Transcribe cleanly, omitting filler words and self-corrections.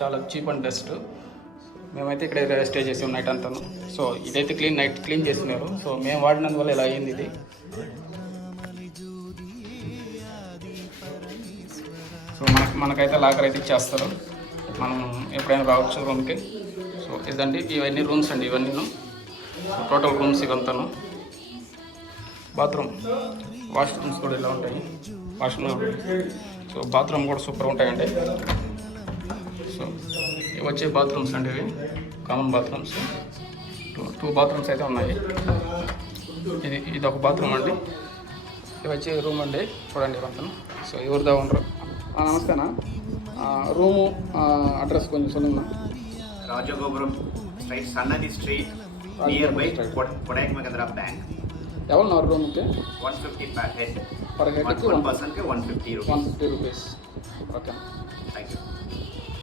చాలా cheap and best. మేమైతే ఇక్కడ స్టే చేసాం నైట్ అంతా. సో ఇదైతే నైట్ క్లీన్ చేస్తున్నారు. సో మేము వాడినందువల్ల ఇలా అయ్యింది ఇది. సో మనకైతే లాకర్ అయితే ఇచ్చేస్తారు, మనం ఎప్పుడైనా రావచ్చు రూమ్కి. సో ఇదండి, ఇవన్నీ రూమ్స్ అండి, ఇవన్నీ టోటల్ రూమ్స్ ఇవంతాను. బాత్రూమ్, వాష్రూమ్స్ కూడా ఇలా ఉంటాయి, వాష్రూమ్. సో బాత్రూమ్ కూడా సూపర్ ఉంటాయండి. సో ఇవి వచ్చే బాత్రూమ్స్ అండి, ఇవి కామన్ బాత్రూమ్స్. టూ బాత్రూమ్స్ అయితే ఉన్నాయి. ఇది ఒక బాత్రూమ్ అండి. ఇది వచ్చే రూమ్ అండి, చూడండి ఇవంతా. సో ఎవరిదా ఉండరు. నమస్తేనా, రూము అడ్రస్ కొంచెం சொல்லுங்கண்ணா. Rajagopuram straight, Sannathi street, near by Kotak Mahindra bank. ఎవరు రూమ్కి 150 per head. పర్ హెడ్కి 1 personకి 150 rupees. Okay, thank you.